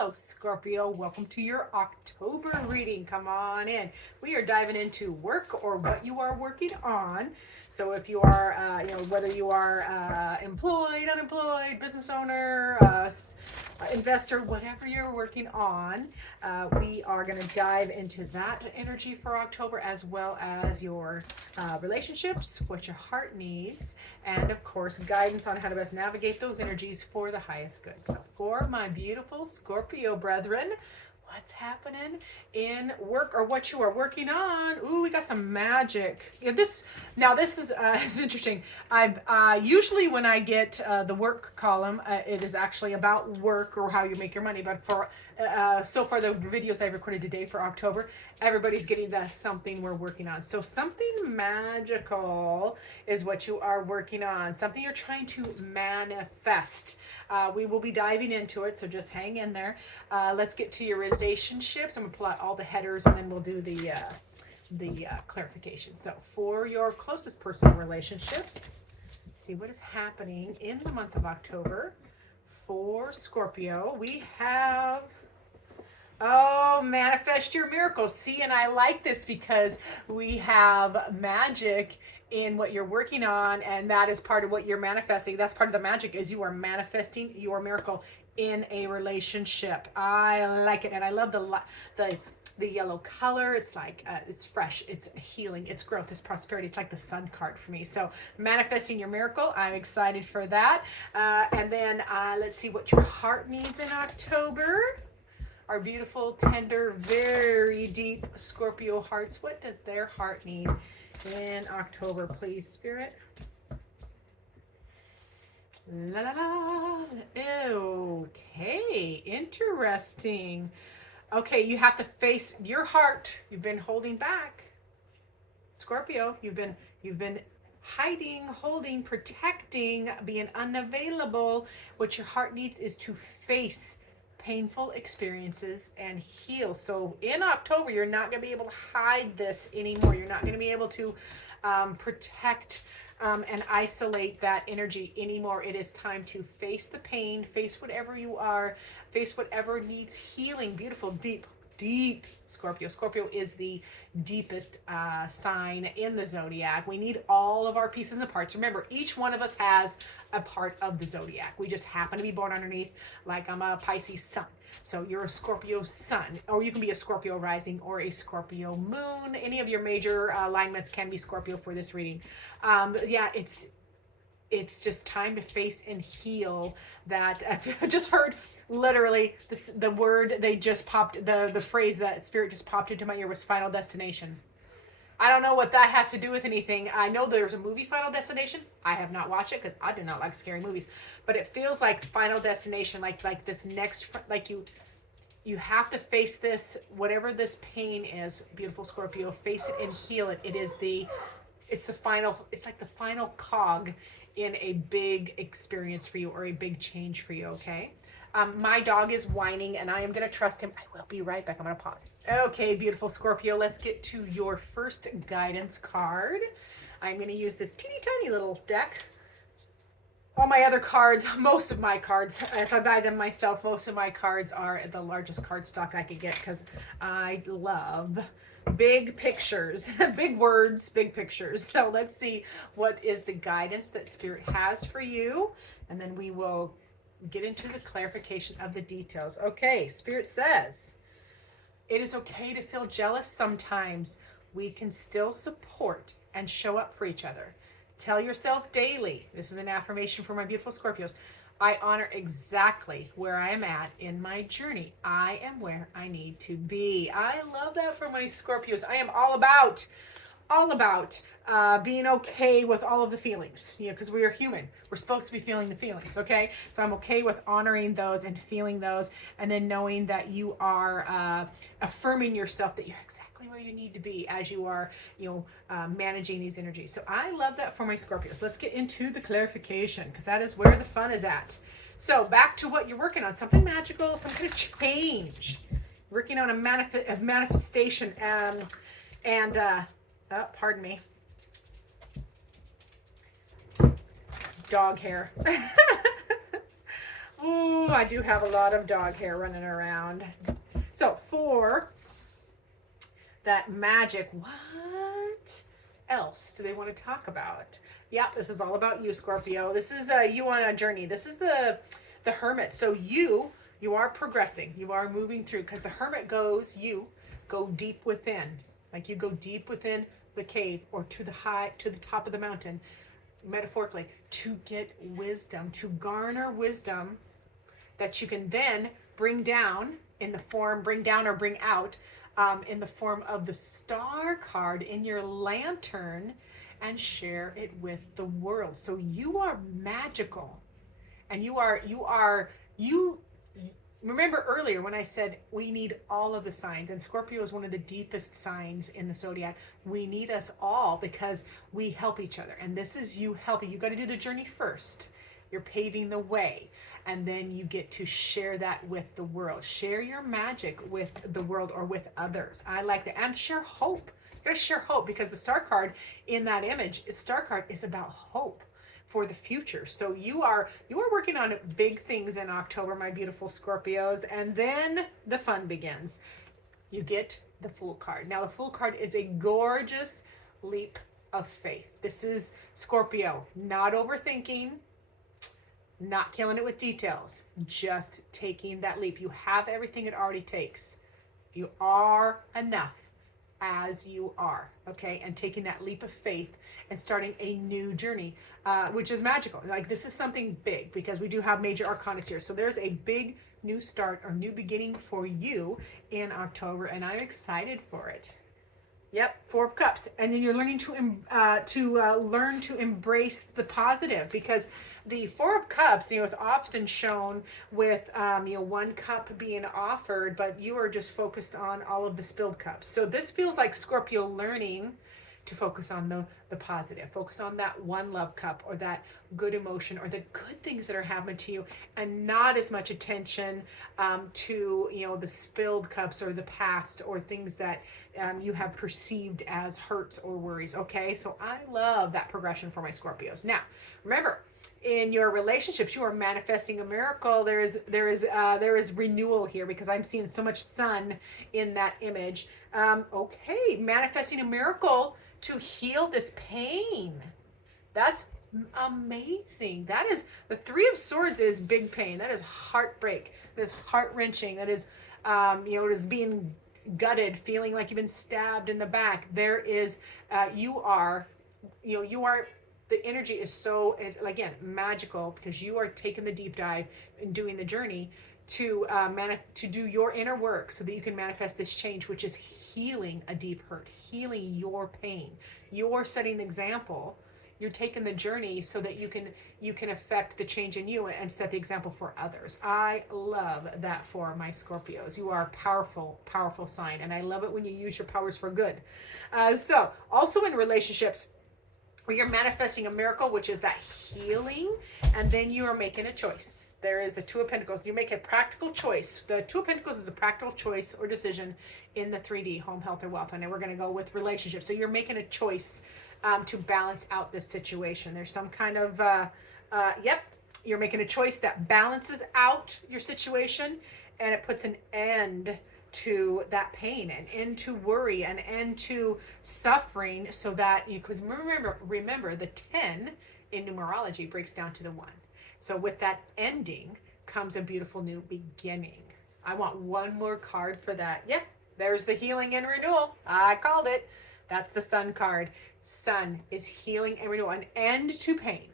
Hello, Scorpio. Welcome to your October reading. Come on in. We are diving into work or what you are working on. So if you are, whether you are employed, unemployed, business owner, investor, whatever you're working on, we are going to dive into that energy for October, as well as your relationships, what your heart needs, and of course, guidance on how to best navigate those energies for the highest good. So for my beautiful Scorpio brethren, what's happening in work or what you are working on? Ooh, we got some magic. Yeah, this is it's interesting. I've usually when I get the work column, it is actually about work or how you make your money. But for so far the videos I've recorded today for October, everybody's getting that something we're working on. So something magical is what you are working on. Something you're trying to manifest. We will be diving into it, so just hang in there. Let's get to your relationships. I'm gonna pull out all the headers and then we'll do the clarification. So for your closest personal relationships, see what is happening in the month of October. For Scorpio, we have, oh, manifest your miracles. See, and I like this because we have magic in what you're working on, and that is part of what you're manifesting. That's part of the magic, is you are manifesting your miracle in a relationship. I like it, and I love the yellow color. It's like it's fresh, it's healing, it's growth, it's prosperity. It's like the sun card for me. So manifesting your miracle, I'm excited for that. And then let's see what your heart needs in October. Our beautiful, tender, very deep Scorpio hearts. What does their heart need in October, please, Spirit? La la la. Okay, interesting. Okay, you have to face your heart. You've been holding back, Scorpio. You've been hiding, holding, protecting, being unavailable. What your heart needs is to face painful experiences and heal. So in October, you're not going to be able to hide this anymore. You're not going to be able to protect and isolate that energy anymore. It is time to face the pain, face whatever you are, face whatever needs healing. Beautiful, deep Scorpio. Scorpio is the deepest sign in the zodiac. We need all of our pieces and parts. Remember, each one of us has a part of the zodiac. We just happen to be born underneath, like I'm a Pisces sun. So you're a Scorpio sun, or you can be a Scorpio rising or a Scorpio moon. Any of your major alignments can be Scorpio for this reading. Yeah, it's just time to face and heal that. I just heard literally the word they just popped, the phrase that Spirit just popped into my ear was Final Destination. I don't know what that has to do with anything. I know there's a movie, Final Destination. I have not watched it because I do not like scary movies. But it feels like Final Destination, like this next, like you have to face this, whatever this pain is, beautiful Scorpio, face it and heal it. It's like the final cog in a big experience for you or a big change for you, okay? My dog is whining and I am going to trust him. I will be right back. I'm going to pause. Okay, beautiful Scorpio, let's get to your first guidance card. I'm going to use this teeny tiny little deck. All my other cards, most of my cards, if I buy them myself, most of my cards are the largest card stock I could get because I love big pictures, big words, big pictures. So let's see what is the guidance that Spirit has for you. And then we will get into the clarification of the details. Okay, Spirit says, it is okay to feel jealous sometimes. We can still support and show up for each other. Tell yourself daily, this is an affirmation for my beautiful Scorpios, I honor exactly where I am at in my journey. I am where I need to be. I love that for my Scorpios. I am all about being okay with all of the feelings, because we are human. We're supposed to be feeling the feelings, okay? So I'm okay with honoring those and feeling those, and then knowing that you are affirming yourself that you're exactly where you need to be as you are, managing these energies. So I love that for my Scorpios. Let's get into the clarification, because that is where the fun is at. So back to what you're working on, something magical, some kind of change. Working on a manifestation, pardon me. Dog hair. Oh, I do have a lot of dog hair running around. So for that magic, what else do they want to talk about? Yeah, this is all about you, Scorpio. This is you on a journey. This is the Hermit. So you are progressing. You are moving through, because the Hermit goes, you go deep within. Like you go deep within the cave, or to the top of the mountain, metaphorically, to get wisdom, to garner wisdom that you can then bring down in the form, bring down or bring out in the form of the star card in your lantern, and share it with the world. So you are magical, and you remember earlier when I said we need all of the signs, and Scorpio is one of the deepest signs in the zodiac. We need us all because we help each other, and this is you helping. You got to do the journey first. You're paving the way, and then you get to share that with the world. Share your magic with the world or with others. I like that. And share hope. You gotta share hope, because the star card in that image, star card is about hope for the future. So you are working on big things in October, my beautiful Scorpios, and then the fun begins. You get the Fool card. Now the Fool card is a gorgeous leap of faith. This is Scorpio, not overthinking, not killing it with details, just taking that leap. You have everything it already takes. You are enough as you are, okay? And taking that leap of faith and starting a new journey, which is magical. Like, this is something big, because we do have major arcana here. So there's a big new start or new beginning for you in October, and I'm excited for it. Yep, Four of Cups, and then you're learning to learn to embrace the positive, because the Four of Cups, is often shown with one cup being offered, but you are just focused on all of the spilled cups. So this feels like Scorpio learning to focus on the positive, focus on that one love cup, or that good emotion, or the good things that are happening to you, and not as much attention to the spilled cups, or the past, or things that you have perceived as hurts or worries. Okay, so I love that progression for my Scorpios. Now remember, in your relationships, you are manifesting a miracle. There is renewal here, because I'm seeing so much sun in that image. Okay, manifesting a miracle to heal this pain. That's amazing. That is, the Three of Swords is big pain. That is heartbreak. That is heart-wrenching. That is it is being gutted, feeling like you've been stabbed in the back. There is you are the energy is so, again, magical, because you are taking the deep dive and doing the journey to do your inner work, so that you can manifest this change, which is healing a deep hurt, healing your pain. You're setting the example. You're taking the journey so that you can affect the change in you and set the example for others. I love that for my Scorpios. You are a powerful, powerful sign, and I love it when you use your powers for good. So also in relationships, where you're manifesting a miracle, which is that healing, and then you are making a choice. There is the Two of Pentacles. You make a practical choice. The Two of Pentacles is a practical choice or decision in the 3D, home, health, or wealth. And then we're going to go with relationships. So you're making a choice to balance out this situation. There's some kind of, you're making a choice that balances out your situation, and it puts an end to that pain, and end to worry, and end to suffering, so that because remember the 10 in numerology breaks down to the 1. So with that ending comes a beautiful new beginning. I want one more card for that. Yep, there's the healing and renewal. I called it. That's the Sun card. Sun is healing and renewal, an end to pain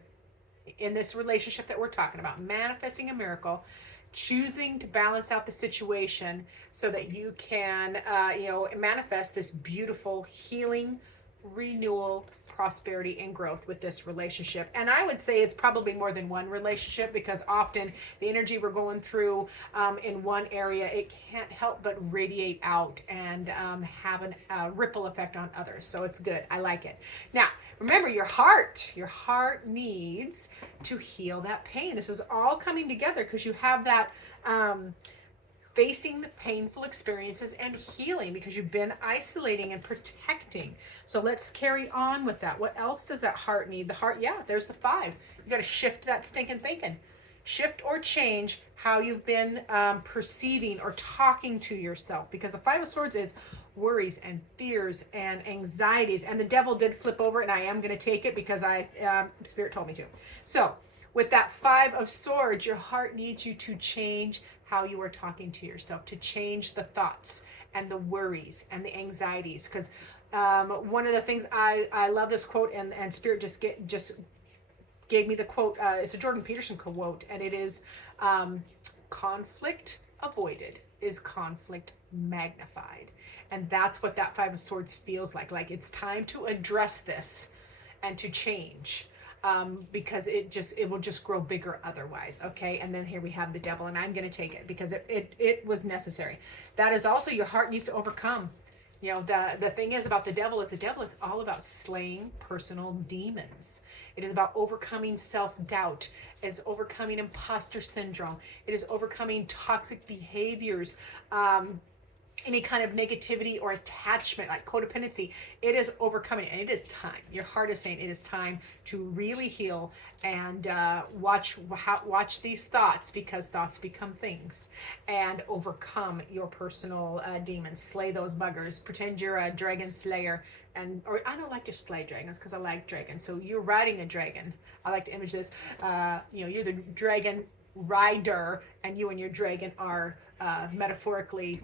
in this relationship that we're talking about, manifesting a miracle, choosing to balance out the situation so that you can manifest this beautiful healing, renewal, prosperity, and growth with this relationship. And I would say it's probably more than one relationship, because often the energy we're going through in one area, it can't help but radiate out and have a ripple effect on others. So it's good. I like it. Now, remember, your heart needs to heal that pain. This is all coming together because you have that facing the painful experiences and healing, because you've been isolating and protecting. So let's carry on with that. What else does that heart need? The heart, yeah, there's the 5. You got to shift that stinking thinking. shift or change how you've been perceiving or talking to yourself, because the Five of Swords is worries and fears and anxieties, and the devil did flip over, and I am going to take it because Spirit told me to. So with that Five of Swords, your heart needs you to change how you are talking to yourself, to change the thoughts and the worries and the anxieties. Because one of the things I love this quote, and Spirit just gave me the quote. It's a Jordan Peterson quote, and it is, conflict avoided is conflict magnified. And that's what that Five of Swords feels like. Like it's time to address this and to change. Because it will just grow bigger otherwise. Okay. And then here we have the devil, and I'm going to take it because it was necessary. That is also your heart needs to overcome. You know, the thing is about the devil is all about slaying personal demons. It is about overcoming self-doubt. It is overcoming imposter syndrome. It is overcoming toxic behaviors, any kind of negativity or attachment, like codependency. It is overcoming, and it is time. Your heart is saying it is time to really heal and watch these thoughts, because thoughts become things, and overcome your personal demons. Slay those buggers. Pretend you're a dragon slayer, or I don't like to slay dragons because I like dragons. So you're riding a dragon. I like to image this. You're the dragon rider, and you and your dragon are metaphorically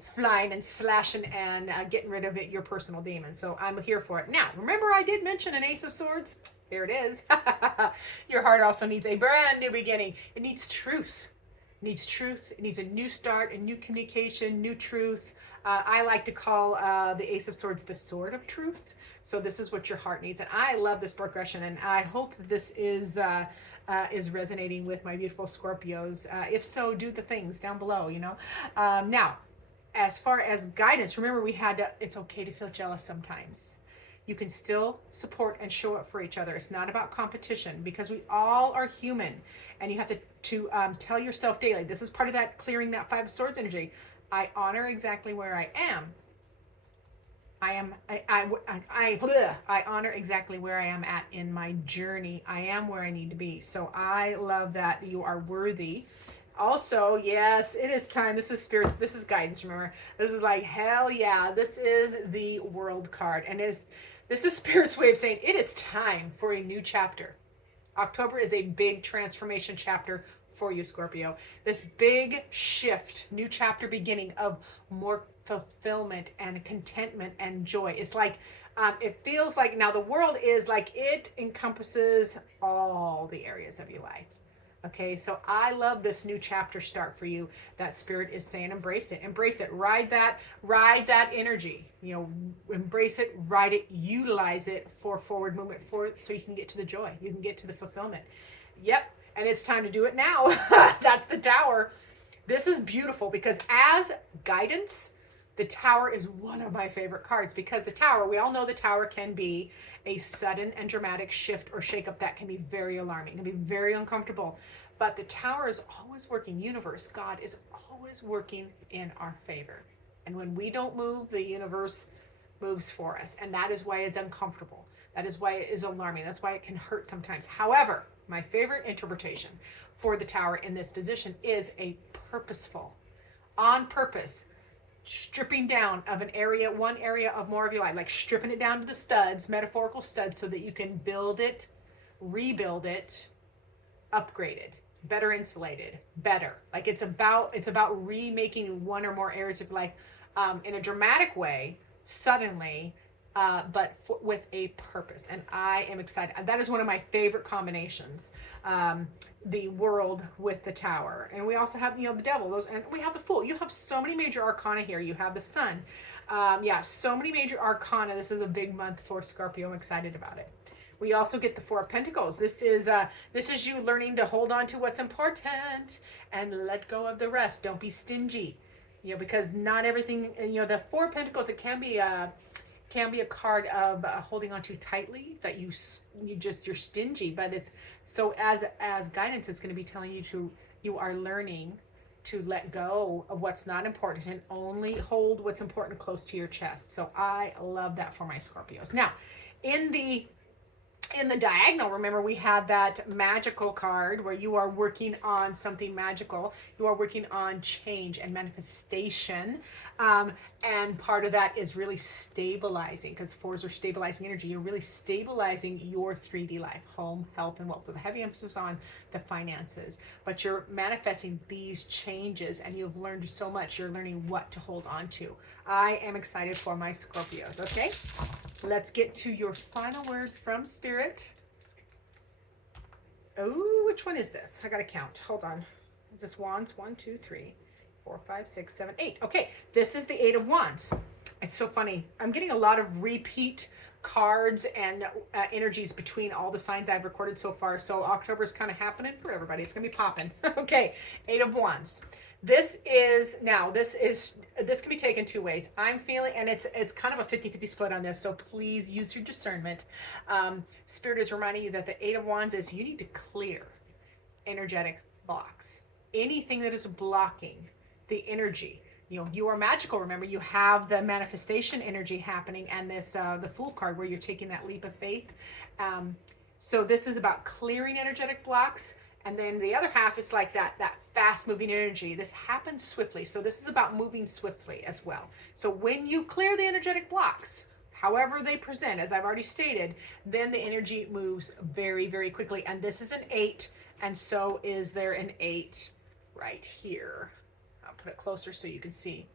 flying and slashing and getting rid of your personal demons. So I'm here for it. Now, remember I did mention an Ace of Swords? There it is. Your heart also needs a brand new beginning. It needs truth. It needs truth. It needs a new start, a new communication, new truth. I like to call the Ace of Swords the Sword of Truth. So this is what your heart needs. And I love this progression, and I hope that this is resonating with my beautiful Scorpios. If so, do the things down below, Now, as far as guidance, remember it's okay to feel jealous sometimes. You can still support and show up for each other. It's not about competition, because we all are human, and you have to tell yourself daily, this is part of that clearing that Five of Swords energy. I honor exactly where I am. I honor exactly where I am at in my journey. I am where I need to be. So I love that you are worthy. Also, yes, it is time. This is spirits. This is guidance. Remember, this is like, hell yeah. This is the World card. And this is Spirit's way of saying it is time for a new chapter. October is a big transformation chapter for you, Scorpio. This big shift, new chapter beginning of more fulfillment and contentment and joy. It's like, it feels like now the world is like, it encompasses all the areas of your life. Okay, so I love this new chapter start for you. That Spirit is saying, embrace it, ride that energy, embrace it, ride it, utilize it for forward movement, so you can get to the joy, you can get to the fulfillment. Yep, and it's time to do it now. That's the Tower. This is beautiful because as guidance, the Tower is one of my favorite cards, because the Tower, we all know the Tower can be a sudden and dramatic shift or shakeup that can be very alarming, can be very uncomfortable. But the Tower is always working. Universe, God is always working in our favor. And when we don't move, the universe moves for us. And that is why it's uncomfortable. That is why it is alarming. That's why it can hurt sometimes. However, my favorite interpretation for the Tower in this position is a purposeful, on purpose, stripping down of one area of more of your life, like stripping it down to the studs, metaphorical studs, so that you can build it, rebuild it, upgrade it, better insulated, better. Like it's about remaking one or more areas of life in a dramatic way, suddenly, but with a purpose. And I am excited. That is one of my favorite combinations. The World with the Tower. And we also have, the Devil, and we have the Fool. You have so many major arcana here. You have the Sun. So many major arcana. This is a big month for Scorpio. I'm excited about it. We also get the Four of Pentacles. This is you learning to hold on to what's important and let go of the rest. Don't be stingy. Because not everything, the Four of Pentacles, it can be a card of holding on too tightly, that you're stingy. But it's so as guidance, it's going to be telling you are learning to let go of what's not important and only hold what's important close to your chest. So I love that for my Scorpios. Now, in the In the diagonal, remember we had that magical card where you are working on something magical. You are working on change and manifestation. And part of that is really stabilizing, because fours are stabilizing energy. You're really stabilizing your 3D life, home, health, and wealth, with a heavy emphasis on the finances. But you're manifesting these changes, and you've learned so much. You're learning what to hold on to. I am excited for my Scorpios, okay? Let's get to your final word from Spirit. Oh, which one is this? I gotta count. Hold on. Is this Wands? 1, 2, 3, 4, 5, 6, 7, 8. Okay, this is the Eight of Wands. It's so funny. I'm getting a lot of repeat cards and energies between all the signs I've recorded so far. So October's kind of happening for everybody. It's gonna be popping. Okay, Eight of Wands. This can be taken two ways. I'm feeling, and it's kind of a 50-50 split on this, so please use your discernment. Spirit is reminding you that the Eight of Wands is you need to clear energetic blocks. Anything that is blocking the energy. You are magical. Remember, you have the manifestation energy happening, and this the Fool card where you're taking that leap of faith. So this is about clearing energetic blocks. And then the other half is like that fast moving energy. This happens swiftly. So this is about moving swiftly as well. So when you clear the energetic blocks, however they present, as I've already stated, then the energy moves very, very quickly. And this is an 8. And so is there an 8 right here. I'll put it closer so you can see,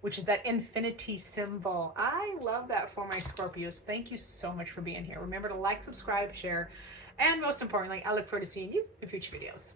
which is that infinity symbol. I love that for my Scorpios. Thank you so much for being here. Remember to like, subscribe, share, and most importantly, I look forward to seeing you in future videos.